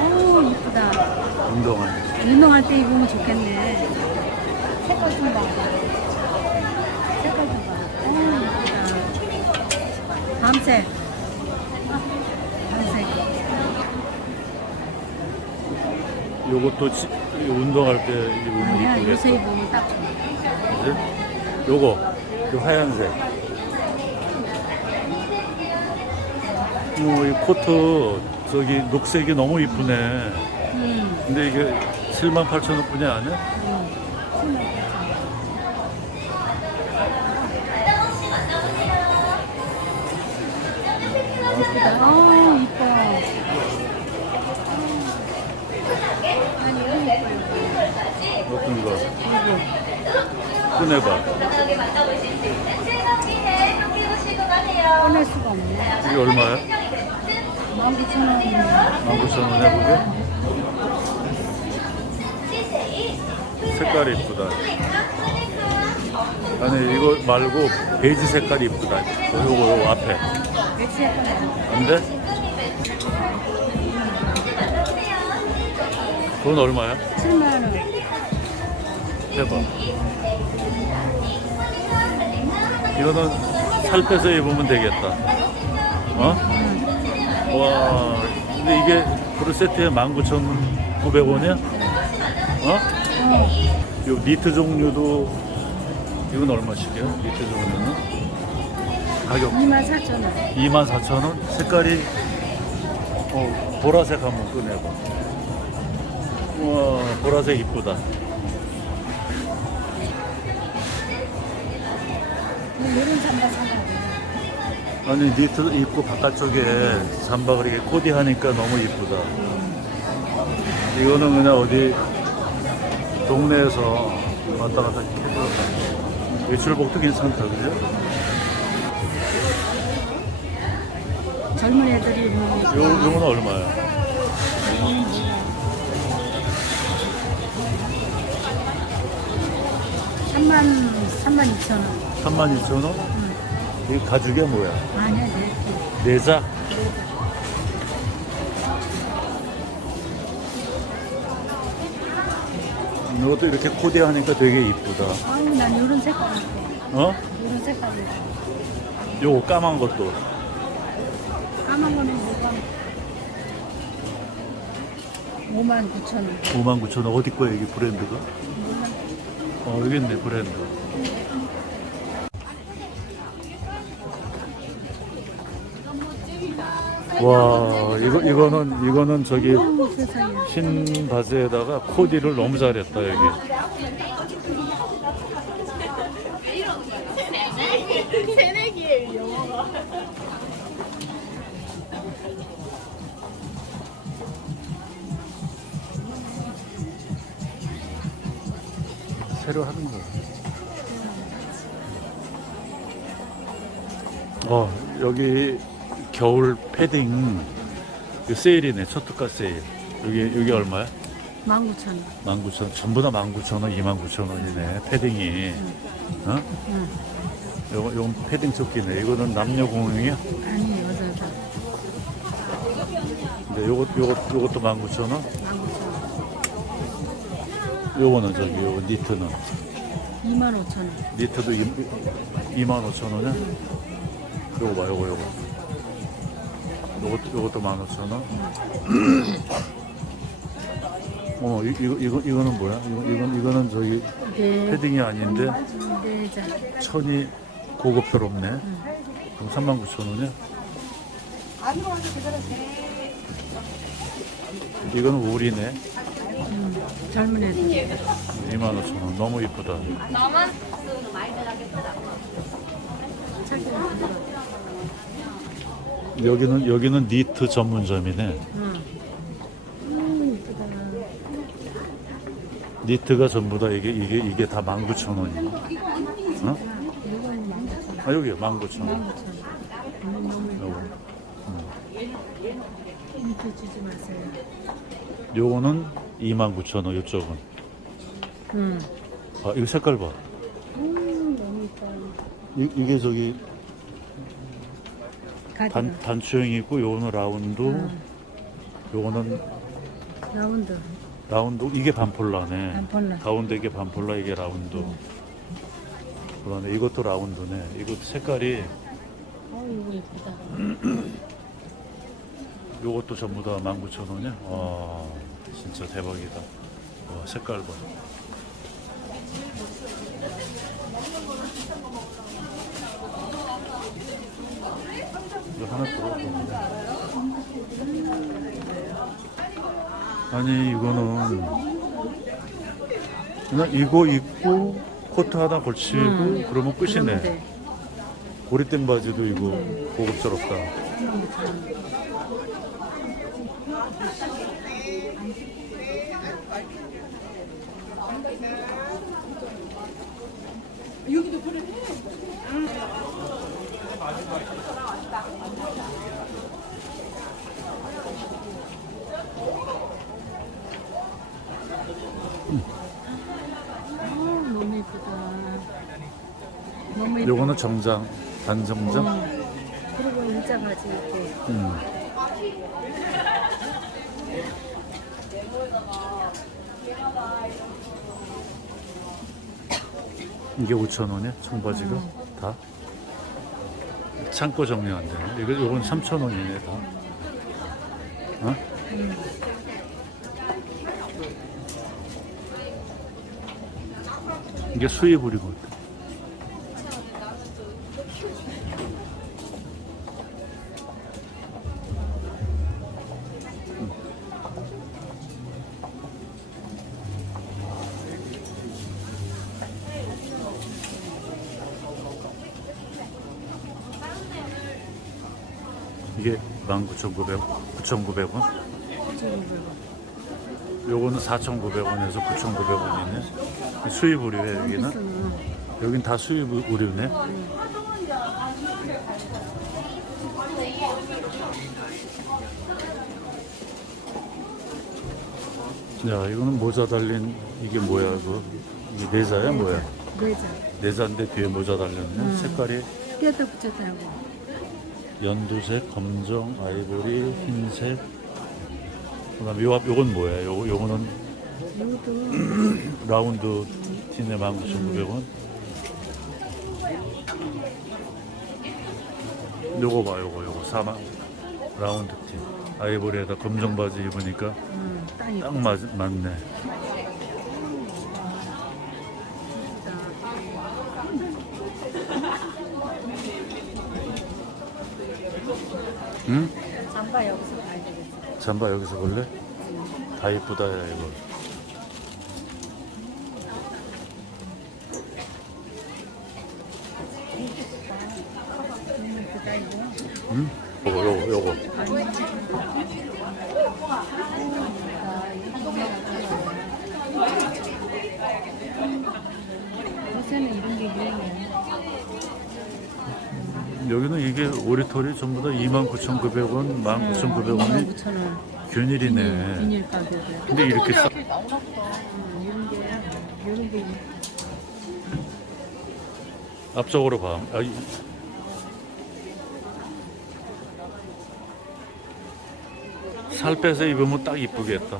오 이쁘다. 운동화. 운동할 때 입으면 좋겠네. 색깔 좀 봐. 색깔 좀 봐. 오 이쁘다. 밤색. 밤색. 요것도 지- 운동할 때 입으면 아니야 요새 이쁘겠다. 입으면 딱 좋아. 요거, 요 하얀색. 뭐, 이 코트, 저기, 녹색이 너무 이쁘네. 음. 근데 이게 78,000원 뿐이 아니야? 어 이뻐. 아니 여기 이뻐요. 어떤 거? 꺼내봐. 꺼낼 수가 없네. 이게 얼마야? 19,000원이네. 19,000원 해보게? 색깔이 이쁘다. 아니, 이거 말고 베이지 색깔이 이쁘다. 요거, 요거 앞에. 맥스 약간 안 돼? 그건 얼마야? 7만원. 해봐. 이거는 살 빼서 입으면 되겠다. 어? 와, 근데 이게 그루 세트에 19,900원이야? 어? 어. 요 니트 종류도 이건 얼마씩이야? 니트 종류는? 가격 24,000원. 24,000원? 색깔이 어, 보라색 한번 꺼내봐. 우와, 보라색 이쁘다. 이런 사야 돼. 아니 니트 입고 바깥쪽에 잠박을 이렇게 코디하니까 너무 이쁘다. 이거는 그냥 어디 동네에서 왔다 갔다 해도 외출복도 괜찮다, 그죠? 젊은 애들이 입는 요, 요거는 얼마야? 삼만 3만 2천 원. 32,000원? 이 가죽이 뭐야? 아니야, 네. 내자? 이것도 이렇게 코디하니까 되게 이쁘다. 아우, 난 이런 색깔. 어? 이런 색깔. 요거 까만 것도. 까만 거는 뭐가 5만 9천 원. 59,000원 어디 거야 이게 브랜드가? 어 여기 있네 브랜드 와 이거 이거는 이거는 저기. 흰 바지에다가 코디를 너무 잘했다 여기 새로 하는 거. 어 여기 겨울 패딩 이 세일이네 초특가 세일 여기 여기 얼마야? 19,000원. 19,000원 전부 다 19,000원 29,000원이네 패딩이 어? 응. 요거 요건 패딩 조끼네 이거는 남녀 공용이야? 아니, 여자다. 근데 요거 요거 요것도 19,000원 19,000원. 요거는 저기 요거 니트는 2만 5천 원. 니트도 25,000원이야? 요거 봐 요거 요거 요것도 요것도 15,000원 어 이, 이거 이거 이거는 뭐야? 이거 이건 이거는 저기 네. 패딩이 아닌데 네, 자. 천이 고급스럽네. 그럼 39,000원이야? 이건 울이네. 젊은 애들. 25,000원. 너무 이쁘다. 여기는 여기는 니트 전문점이네. 응. 음. 니트가 전부 다 이게 이게 이게 다 19,000원이야. 어? 이거는 19,000원. 아 여기 19,000원. 19,000원. 요거. 힌트 주지 마세요. 요거는 29,000원. 이쪽은. 응. 아 이거 색깔 봐. 음, 너무 이뻐. 이, 이게 저기. 단 단추형이 있고 요거는 라운드. 응. 요거는 라운드. 라운드 이게 반폴라네. 반폴라. 가운데 이게 반폴라 이게 라운드. 그러네 이것도 라운드네. 이거 색깔이 어, 이거 예쁘다. 요것도 전부 다 19,000원이야? 와 진짜 대박이다. 와 색깔 봐. 이거 하나 들어보네. 아니 이거는 그냥 이거 입고 코트 하나 걸치고 음. 그러면 끝이네. 그러면. 고리땡 바지도 이거 고급스럽다. 어, 너무 예쁘다. 요거는 정장, 단정장. 음. 그리고 일자 바지 입고. 음. 이게 5,000원이야? 청바지가? 다? 창고 정리 안 되네. 이거, 요건 3,000원이네, 다. 어? 이게 수입물이고. 19,900원, 9,900원. 요거는 4,900원에서 9,900원이네. 수입 의류네 여기는. 여긴 다 수입 의류네. 야, 이거는 모자 달린 이게 뭐야? 그 이게 내자야 뭐야? 내자. 내자인데 뒤에 모자 달렸네. 색깔이 뼈도 붙였더라고. 연두색, 검정, 아이보리, 흰색. 그다음 요 앞 요건 뭐야? 요 요거는 라운드 티네 19,900원. 요거 봐, 요거, 요거. 4만 라운드 티. 아이보리에다 검정 바지 입으니까 음, 딱. 딱 맞, 맞네. 응? 잠바 여기서 가야 되겠지. 잠바 여기서 볼래? 다 이쁘다, 야, 이거. 너무 예쁘다 이거. 응? 요거, 요거, 요거. 요새는 이런 게 유행이야. 여기는 이게 오리털이 전부 다 29,900원, 19,900원이 9,000원. 균일이네. 비닐 가격을. 근데 이렇게 싸. 음, 이런 게 이런 게 앞쪽으로 봐. 아, 이- 살 빼서 입으면 딱 이쁘겠다.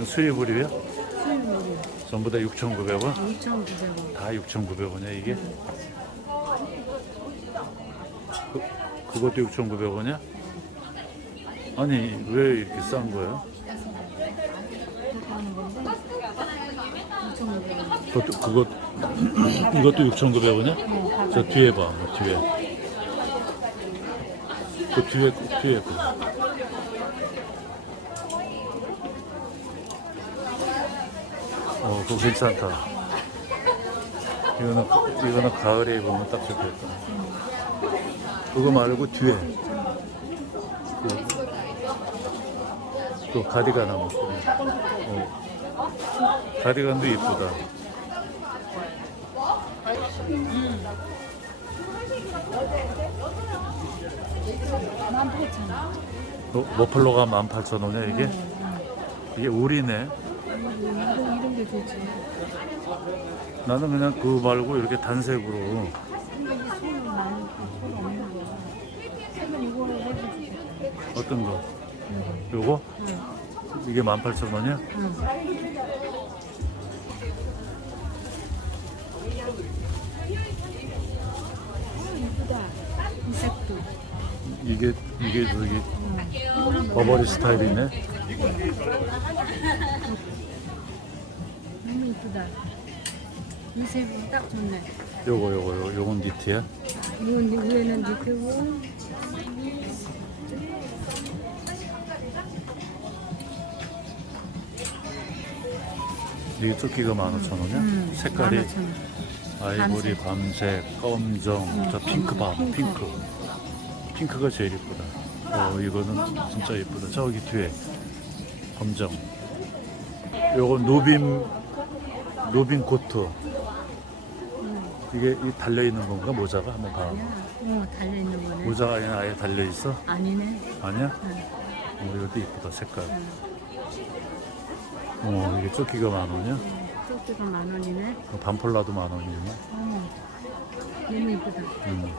그냥 수입물이야? 수입물이 전부 다 6,900원? 2,900원. 다 6,900원이야 이게? 그, 그것도 6,900원이야? 아니 왜 이렇게 싼 거야? 그렇게 하는 건데 2,900원. 그것도, 그것, 이것도 6,900원이야? 저 뒤에 봐, 뭐 뒤에. 그 뒤에, 뒤에 그. 그거 괜찮다. 이거는, 이거는 가을에 입으면 딱 좋겠다. 그거 말고 뒤에. 그, 그 가디건 한번. 어. 가디건도 이쁘다. 어, 머플러가 18,000원이야 이게? 이게 우리네. 게 되지. 나는 그냥 그거 말고 이렇게 단색으로. 어떤 거? 요거? 응. 이게 18,000원이야? 응. 이게 이게 저기 응. 버버리 스타일이네. 이쁘다. 이 색이 딱 좋네. 요거 요거 요거 요건 니트야. 이건 위에는 니트고 이게 조끼가 15,000원이야? 음, 색깔이 15,000원. 아이보리, 밤색, 검정, 저 핑크 밤, 핑크. 핑크. 핑크가 제일 이쁘다. 어, 이거는 진짜 이쁘다. 저기 뒤에 검정. 요거 누빔 누빔 코트. 이게 이 달려 있는 건가 모자가 한번 봐. 어, 달려 있는 거네. 모자가 아니라 아예 달려 있어? 아니네. 아니야? 응. 어, 이것도 이쁘다 색깔. 응. 어, 이게 조끼가 만 원이야? 쪼끼가 만 원이네. 어, 반폴라도 만 원이네. 어. 너무 이쁘다. 음.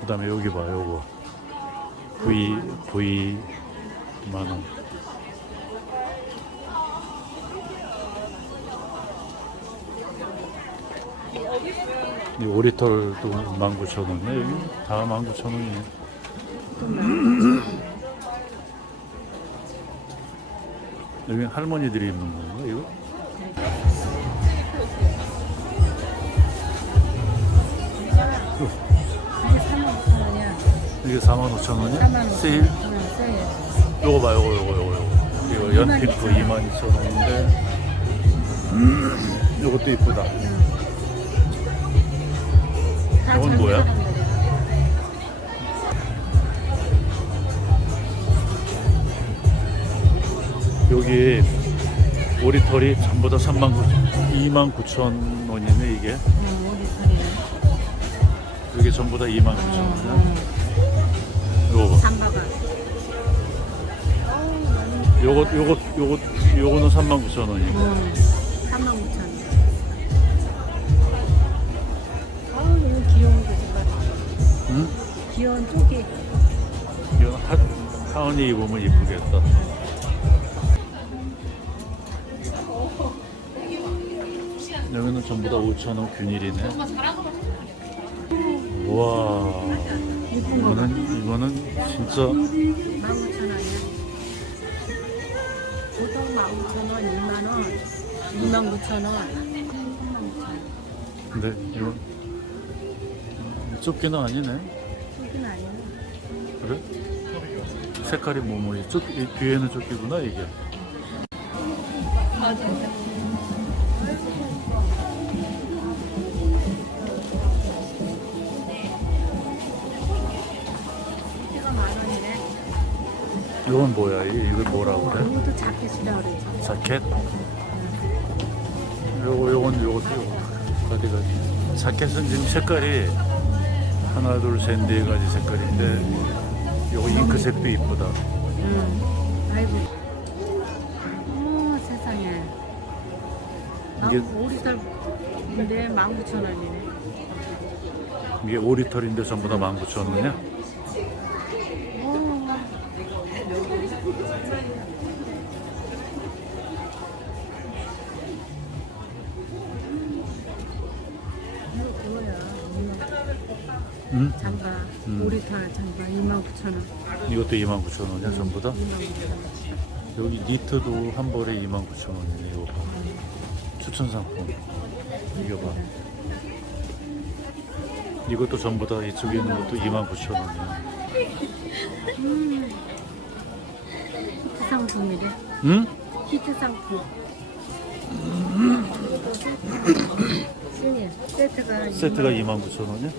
그다음에 여기 봐, 요거 V V 만 원. 이 오리털도 19,000원이네. 여기 다 19,000원이네. 여기 할머니들이 입는 건가 이거? 이게 3만 5천 원이야. 이게 45,000원이야? 4만 5천 세일? 요거 봐, 요거, 요거, 요거, 요거. 이거 연필프 22,000원인데, 요것도 이쁘다. 자기 뭐야? 여기 오리털이 전부 다 3만 9, 2만 9천 원이네, 이게. 털이네. 이게 전부 다 2만 9천 원이야. 요거 봐. 잠바가. 요거, 요거, 요거, 요거는 3만 9천 원이고. 응. 3만 5천 응? 귀여운 쪼기. 이건 하, 하은이 입으면 이쁘겠다. 여기는 전부 다 5천 원 균일이네. 와. 이거는 이거는 진짜 15,000원이야. 보통 15,000원, 2만원, 29,000원. 근데 이거 좁기는 아니네. 쪼기는 아니야. 그래? 색깔이 뭐 뭐지? 좁이 뒤에는 좁기구나 이게. 맞아. 이거 만 원이네. 이건 뭐야? 이- 이걸 뭐라고 그래? 이것도 자켓이라 그러지. 자켓? 요거 요건 요것도 요거 어디 가지? 자켓은 지금 색깔이 하나 둘셋네 가지 색깔인데 요거 잉크색도 이쁘다. 응. 아이고. 어, 세상에. 이게- 오리털인데 19,000원이네. 이게 오리털인데 전부 다 19,000원이야? 29,000원. 이것도 29,000원이야 전부 다? 29,000원. 여기 니트도 한 벌에 29,000원이네 이거 봐. 추천 상품. 이거 봐. 이것도 전부 다 이쪽에 있는 것도 29,000원이야. 히트 상품이래. 응? 히트 상품. 세트가 세트가 2만 29,000원이야?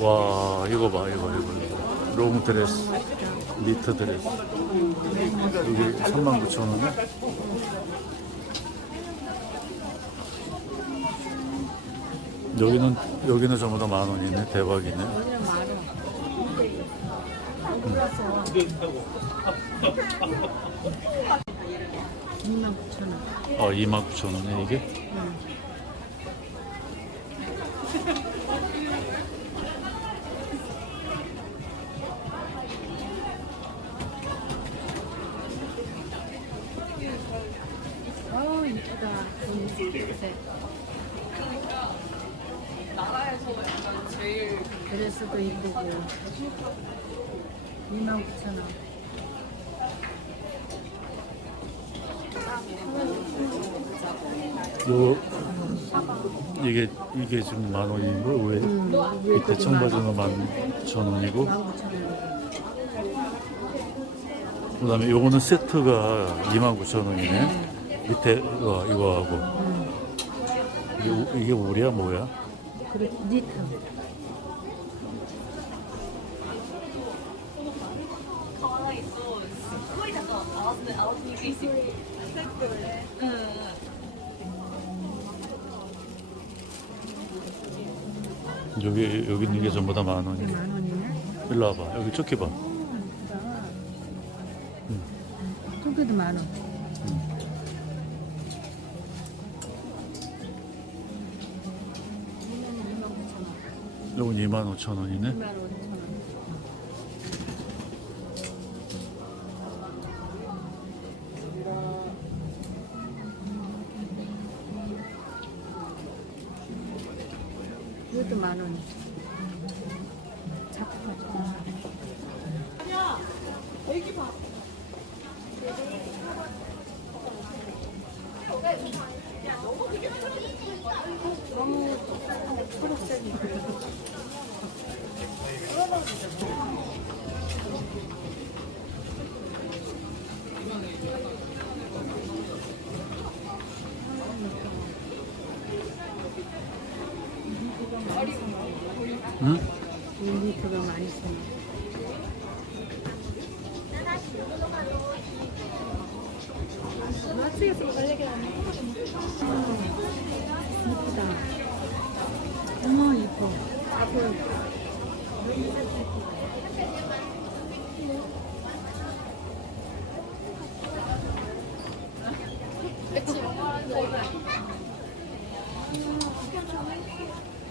와 이거 봐 이거 이거 이거 롱 드레스 니트 드레스 여기 39,000원이야? 여기는 여기는 전부 다 만 원이네 대박이네 여기는 만 원. 몰랐어. 2만 9천 원. 어, 29,000원에 이게? 응. 드레스도 이쁘고 2만 9천 원. 요 이게 이게 지금 만 원인 거 왜? 밑에 청바지는 만천 원이고 1만 9천 원. 그다음에 요거는 세트가 29,000원이네. 밑에 이거 이거하고 이게, 우- 이게 우리야 뭐야? 그리고 니트. 여기 여기 있는 게 전부 다 만 원이네. 만 원이네. 일로 와봐. 여기 조끼 봐. 저기도 만 원. 25,000원이네. 2만 5천 원. 이것 너무 초록색이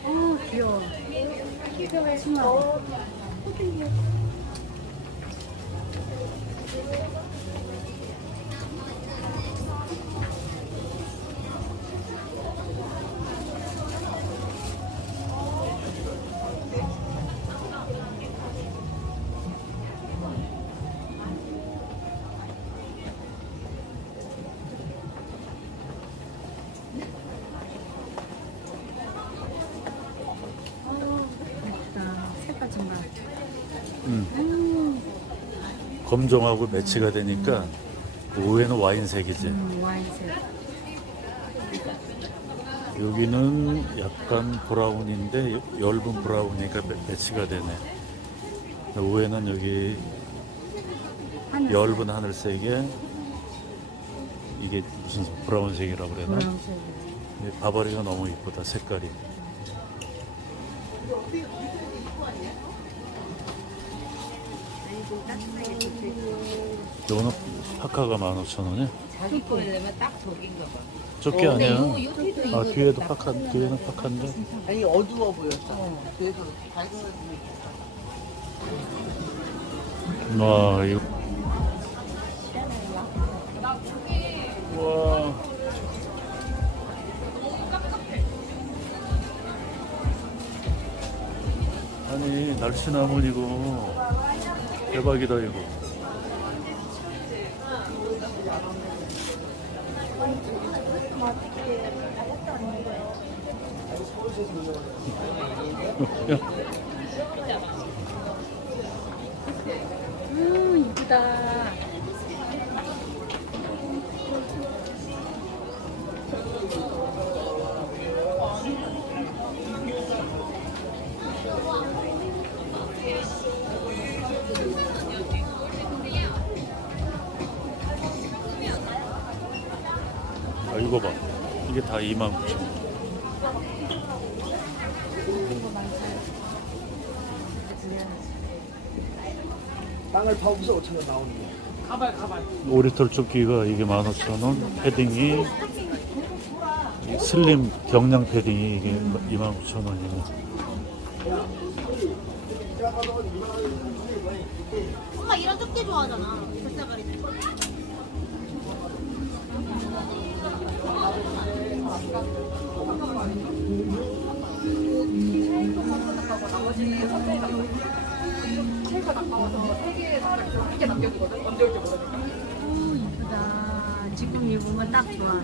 어 귀여워. 치마. 어, 음, 검정하고 매치가 되니까 그 위에는 와인색이지. 음, 와인색. 여기는 약간 브라운인데 엷은 브라운이니까 매- 매치가 되네. 위에는 여기 하늘. 엷은 하늘색에 이게 무슨 브라운색이라고 그래나? 바바리가 너무 이쁘다 색깔이. 요거는 파카가 15,000원이야? 자기 거 내면 딱 저긴가 봐. 조끼 근데 아니야? 요, 요 뒤도 아 이거 뒤에도 딱 파카 뒤에는 파카인데 아니 어두워 보였어. 그래서 밝은 와 이거 와 아니 날씨나물 이거 대박이다 이거 야, 음, 이쁘다. 이게 다 2만 9천 땅을 파고서 5천 원 나오는 거. 오리털 조끼가 이게 15,000원, 패딩이 이 슬림 경량 패딩이 이게 29,000원이네. 엄마 이런 조끼 좋아하잖아. 뱃사가리. 이쁘다. 지금 입으면 딱 좋아.